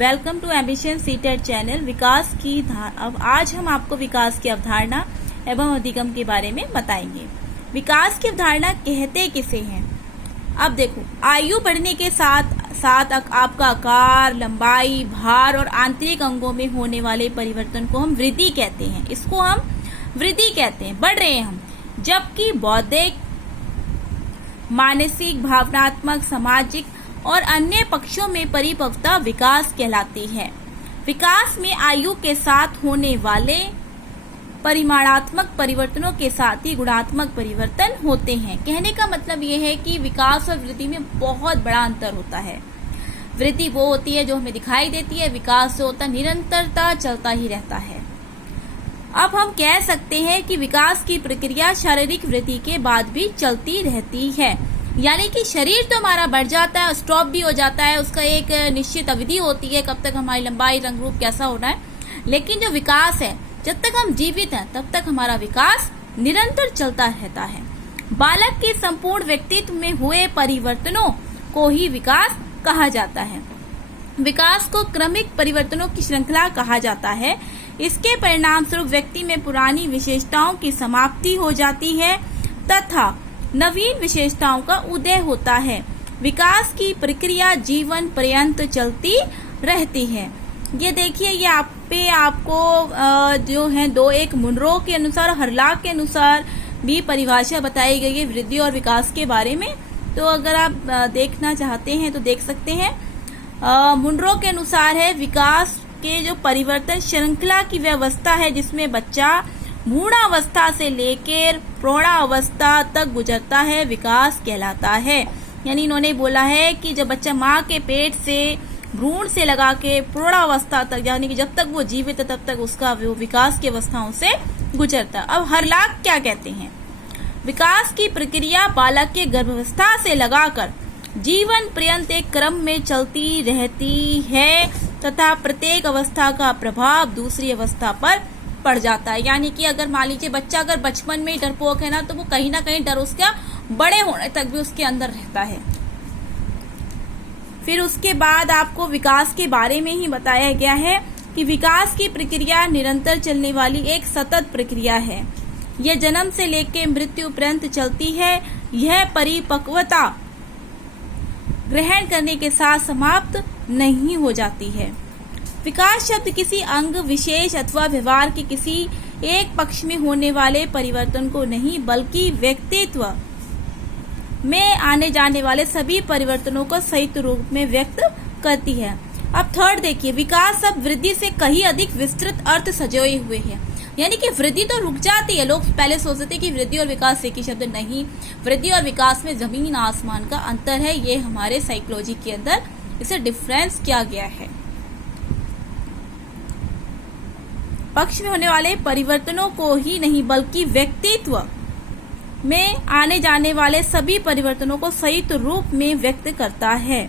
Welcome to ambition seated channel. विकास की अब आज हम आपको विकास की अवधारणा एवं अधिगम के बारे में बताएंगे। विकास की अवधारणा कहते किसे हैं? अब देखो, आयु बढ़ने के साथ साथ आपका आकार, लंबाई, भार और आंतरिक अंगों में होने वाले परिवर्तन को हम वृद्धि कहते हैं। इसको हम वृद्धि कहते हैं, बढ़ रहे हैं हम। जबकि बौद्धिक, मानसिक, भावनात्मक, सामाजिक और अन्य पक्षों में परिपक्वता विकास कहलाती है। विकास में आयु के साथ होने वाले परिमाणात्मक परिवर्तनों के साथ ही गुणात्मक परिवर्तन होते हैं। कहने का मतलब ये है कि विकास और वृद्धि में बहुत बड़ा अंतर होता है। वृद्धि वो होती है जो हमें दिखाई देती है, विकास जो होता है निरंतरता चलता ही रहता है। अब हम कह सकते हैं कि विकास की प्रक्रिया शारीरिक वृद्धि के बाद भी चलती रहती है। यानी कि शरीर तो हमारा बढ़ जाता है, स्टॉप भी हो जाता है, उसका एक निश्चित अवधि होती है कब तक हमारी लंबाई, रंग रूप कैसा होना है। लेकिन जो विकास है, जब तक हम जीवित हैं तब तक हमारा विकास निरंतर चलता रहता है। बालक के संपूर्ण व्यक्तित्व में हुए परिवर्तनों को ही विकास कहा जाता है। विकास को क्रमिक परिवर्तनों की श्रृंखला कहा जाता है। इसके परिणाम स्वरूप व्यक्ति में पुरानी विशेषताओं की समाप्ति हो जाती है तथा नवीन विशेषताओं का उदय होता है। विकास की प्रक्रिया जीवन पर्यंत चलती रहती है। ये देखिए, ये आपको जो है एक मुनरो के अनुसार, हरलाक के अनुसार भी परिभाषा बताई गई है वृद्धि और विकास के बारे में। तो अगर आप देखना चाहते हैं तो देख सकते हैं। मुनरो के अनुसार है, विकास के जो परिवर्तन श्रृंखला की व्यवस्था है जिसमें बच्चा मूढ़ावस्था से लेकर प्रौढ़ावस्था तक गुजरता है, विकास कहलाता है। यानी इन्होंने बोला है कि जब बच्चा माँ के पेट से, भ्रूण से लगा के प्रौढ़ावस्था तक, यानी कि जब तक वो जीवित है तब तक उसका वो विकास की अवस्थाओं से गुजरता है। अब हरलाक क्या कहते हैं? विकास की प्रक्रिया बालक के गर्भावस्था से लगाकर जीवन पर्यंत एक क्रम में चलती रहती है तथा प्रत्येक अवस्था का प्रभाव दूसरी अवस्था पर पड़ जाता है। यानी कि अगर मान लीजिए बच्चा अगर बचपन में ही डरपोक है ना, तो वो कहीं ना कहीं डर उसका बड़े होने तक भी उसके अंदर रहता है। फिर उसके बाद आपको विकास के बारे में ही बताया गया है कि विकास की प्रक्रिया निरंतर चलने वाली एक सतत प्रक्रिया है। यह जन्म से लेकर मृत्यु पर्यंत चलती है। यह परिपक्वता ग्रहण करने के साथ समाप्त नहीं हो जाती है। विकास शब्द किसी अंग विशेष अथवा व्यवहार के किसी एक पक्ष में होने वाले परिवर्तन को नहीं, बल्कि व्यक्तित्व में आने जाने वाले सभी परिवर्तनों को संयुक्त रूप में व्यक्त करती है। अब थर्ड देखिए, विकास अब वृद्धि से कहीं अधिक विस्तृत अर्थ सजोए हुए हैं। यानी कि वृद्धि तो रुक जाती है। लोग पहले सोचते थे कि वृद्धि और विकास एक ही शब्द, नहीं, वृद्धि और विकास में जमीन आसमान का अंतर है। ये हमारे साइकोलॉजी के अंदर इसे डिफरेंस किया गया है। पक्ष में होने वाले परिवर्तनों को ही नहीं, बल्कि व्यक्तित्व में आने जाने वाले सभी परिवर्तनों को संयुक्त रूप में व्यक्त करता है।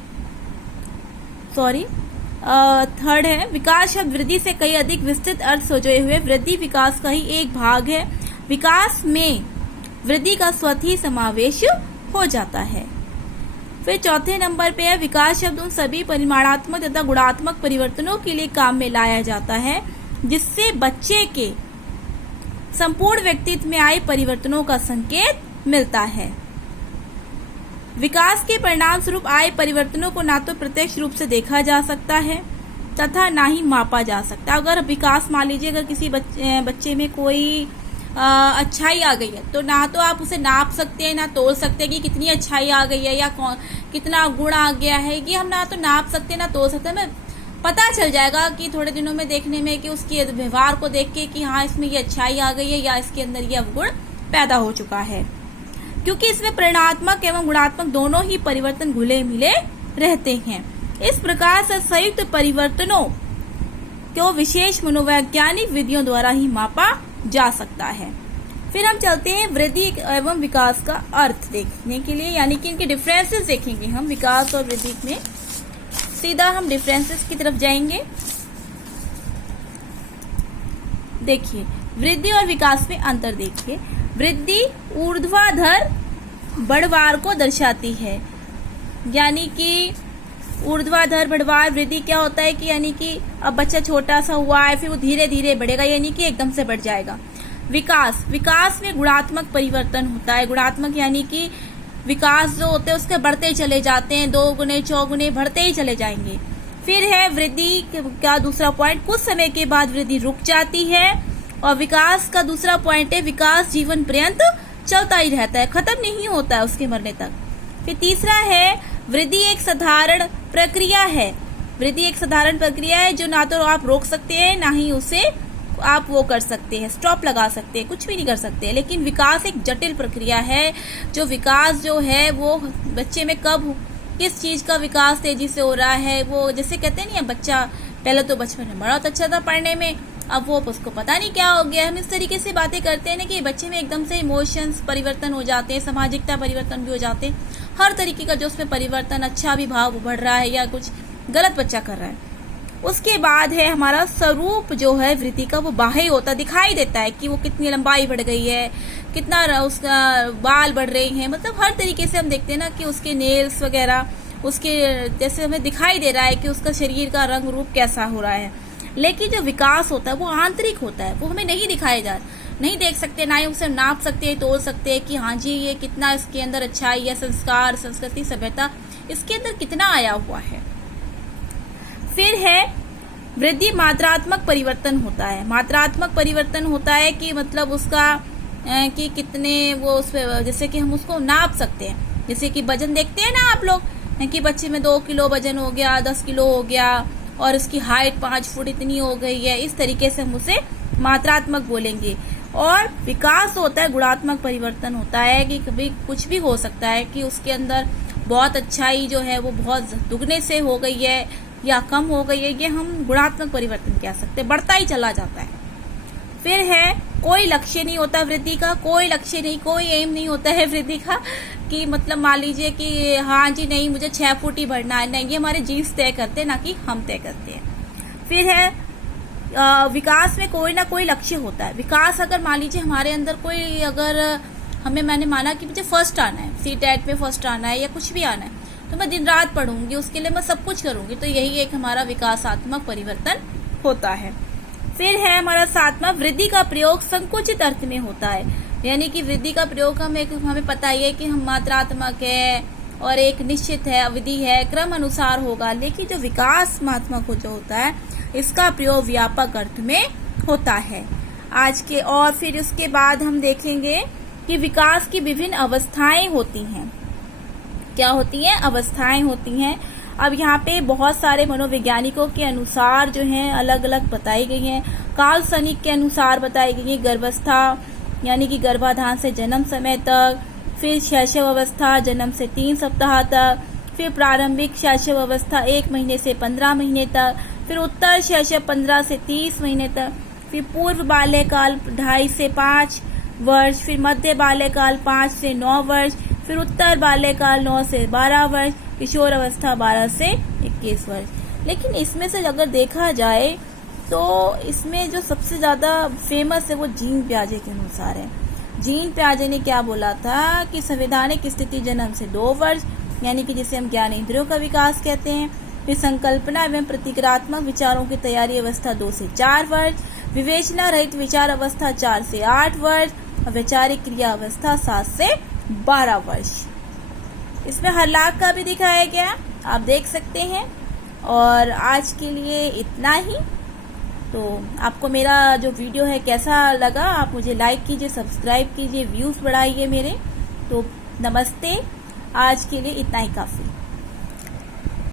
थर्ड है, विकास शब्द वृद्धि से कई अधिक विस्तृत अर्थ सजोए हुए। वृद्धि विकास का ही एक भाग है। विकास में वृद्धि का स्वतः ही समावेश हो जाता है। फिर चौथे नंबर पे है, विकास शब्द उन सभी परिमाणात्मक तथा गुणात्मक परिवर्तनों के लिए काम में लाया जाता है जिससे बच्चे के संपूर्ण व्यक्तित्व में आए परिवर्तनों का संकेत मिलता है। विकास के परिणाम स्वरूप आए परिवर्तनों को ना तो प्रत्यक्ष रूप से देखा जा सकता है तथा ना ही मापा जा सकता। अगर विकास, मान लीजिए अगर किसी बच्चे में कोई अच्छाई आ गई है तो ना तो आप उसे नाप सकते हैं, ना तोल सकते हैं कि कितनी अच्छाई आ गई है या कितना गुण आ गया है। ये हम ना तो नाप सकते ना तोल सकते हैं। पता चल जाएगा कि थोड़े दिनों में देखने में कि उसके व्यवहार को देख के कि हाँ, इसमें ये अच्छाई आ गई है या इसके अंदर ये अवगुण पैदा हो चुका है, क्योंकि इसमें परिणात्मक एवं गुणात्मक दोनों ही परिवर्तन घुले मिले रहते हैं। इस प्रकार से संयुक्त परिवर्तनों को विशेष मनोवैज्ञानिक विधियों द्वारा ही मापा जा सकता है। फिर हम चलते हैं वृद्धि एवं विकास का अर्थ देखने के लिए, यानी कि इनके डिफरेंसेस देखेंगे हम। विकास और वृद्धि में सीधा हम डिफरेंसेस की तरफ जाएंगे। देखिए, वृद्धि और विकास में अंतर देखिए। वृद्धि ऊर्ध्वाधर बढ़वार को दर्शाती है, यानी कि ऊर्ध्वाधर बढ़वार वृद्धि क्या होता है कि यानी कि अब बच्चा छोटा सा हुआ है, फिर वो धीरे धीरे बढ़ेगा, यानी कि एकदम से बढ़ जाएगा। विकास, विकास में गुणात्मक परिवर्तन होता है। गुणात्मक यानी कि विकास जो होते हैं उसके बढ़ते चले जाते हैं, 2 गुने 4 गुने बढ़ते ही चले जाएंगे। फिर है वृद्धि का दूसरा पॉइंट, कुछ समय के बाद वृद्धि रुक जाती है। और विकास का दूसरा पॉइंट है, विकास जीवन पर्यंत चलता ही रहता है, खत्म नहीं होता है उसके मरने तक। फिर तीसरा है, वृद्धि एक साधारण प्रक्रिया है। वृद्धि एक साधारण प्रक्रिया है जो ना तो आप रोक सकते हैं, ना ही उसे आप वो कर सकते हैं, स्टॉप लगा सकते हैं, कुछ भी नहीं कर सकते हैं। लेकिन विकास एक जटिल प्रक्रिया है, जो विकास जो है वो बच्चे में कब किस चीज का विकास तेजी से हो रहा है, वो जैसे कहते हैं नहीं, बच्चा पहले तो बचपन में बहुत अच्छा था पढ़ने में, अब वो उसको पता नहीं क्या हो गया। हम इस तरीके से बातें करते हैं ना कि बच्चे में एकदम से इमोशंस परिवर्तन हो जाते हैं, सामाजिकता परिवर्तन भी हो जाते हैं, हर तरीके का जो उसमें परिवर्तन, अच्छा भी भाव उभर रहा है या कुछ गलत बच्चा कर रहा है। उसके बाद है हमारा स्वरूप जो है वृद्धि का, वो बाह्य होता, दिखाई देता है कि वो कितनी लंबाई बढ़ गई है, कितना उसका बाल बढ़ रहे हैं, मतलब हर तरीके से हम देखते हैं ना कि उसके नेल्स वगैरह, उसके जैसे हमें दिखाई दे रहा है कि उसका शरीर का रंग रूप कैसा हो रहा है। लेकिन जो विकास होता है वो आंतरिक होता है, वो हमें नहीं दिखाया जा, नहीं देख सकते, ना ही उसे नाप सकते हैं, तोल सकते हैं कि हाँ जी ये कितना इसके अंदर अच्छाई या संस्कार, संस्कृति, सभ्यता इसके अंदर कितना आया हुआ है। फिर है वृद्धि मात्रात्मक परिवर्तन होता है। मात्रात्मक परिवर्तन होता है कि मतलब उसका कि कितने वो उस जैसे कि हम उसको नाप सकते हैं, जैसे कि वजन देखते हैं ना आप लोग कि बच्चे में 2 किलो वजन हो गया, 10 किलो हो गया और उसकी हाइट 5 फुट इतनी हो गई है, इस तरीके से हम उसे मात्रात्मक बोलेंगे। और विकास होता है, गुणात्मक परिवर्तन होता है कि कभी कुछ भी हो सकता है कि उसके अंदर बहुत अच्छाई जो है वो बहुत दुगने से हो गई है या कम हो गई है, ये हम गुणात्मक परिवर्तन कह सकते हैं, बढ़ता ही चला जाता है। फिर है कोई लक्ष्य नहीं होता वृद्धि का, कोई लक्ष्य नहीं, कोई एम नहीं होता है वृद्धि का कि मतलब मान लीजिए कि हाँ जी नहीं मुझे 6 फुट ही बढ़ना है, नहीं, ये हमारे जीन्स तय करते हैं, ना कि हम तय करते हैं। फिर है विकास में कोई ना कोई लक्ष्य होता है। विकास अगर मान लीजिए हमारे अंदर कोई, अगर मैंने माना कि मुझे फर्स्ट आना है, CTET में फर्स्ट आना है या कुछ भी आना है, तो मैं दिन रात पढ़ूंगी, उसके लिए मैं सब कुछ करूंगी, तो यही एक हमारा विकासात्मक परिवर्तन होता है। फिर है हमारा 7वां, वृद्धि का प्रयोग संकुचित अर्थ में होता है, यानी कि वृद्धि का प्रयोग हमें पता ही है कि हम मात्रात्मक है और एक निश्चित है, अवधि है, क्रम अनुसार होगा। लेकिन जो विकासात्मक जो होता है इसका प्रयोग व्यापक अर्थ में होता है आज के। और फिर उसके बाद हम देखेंगे कि विकास की विभिन्न अवस्थाएं होती हैं। क्या होती हैं? अवस्थाएं होती हैं। अब यहाँ पे बहुत सारे मनोवैज्ञानिकों के अनुसार जो हैं अलग अलग बताई गई हैं। कार्ल सनिक के अनुसार बताई गई है गर्भावस्था यानी कि गर्भाधान से जन्म समय तक, फिर शैशव अवस्था जन्म से 3 सप्ताह तक, फिर प्रारंभिक शैशव अवस्था 1 महीने से 15 महीने तक, फिर उत्तर शैशव 15 से 30 महीने तक, फिर पूर्व बाल्यकाल 2.5 से 5 वर्ष, फिर मध्य बाल्यकाल 5 से 9 वर्ष, फिर उत्तर बाल्यकाल 9 से 12 वर्ष, किशोर अवस्था 12 से 21 वर्ष। लेकिन इसमें से अगर देखा जाए तो इसमें जो सबसे ज्यादा फेमस है वो जीन पियाजे के अनुसार है। जीन पियाजे ने क्या बोला था कि संवैधानिक स्थिति जन्म से 2 वर्ष यानी कि जिसे हम ज्ञानेंद्रियों का विकास कहते हैं, फिर संकल्पना एवं प्रतिक्रियात्मक विचारों की तैयारी अवस्था 2 से 4 वर्ष, विवेचना रहित विचार अवस्था 4 से 8 वर्ष और वैचारिक क्रिया अवस्था 7 से 12 वर्ष। इसमें हर लाख का भी दिखाया गया, आप देख सकते हैं। और आज के लिए इतना ही। तो आपको मेरा जो वीडियो है कैसा लगा, आप मुझे लाइक कीजिए, सब्सक्राइब कीजिए, व्यूज बढ़ाइए मेरे। तो नमस्ते, आज के लिए इतना ही काफ़ी।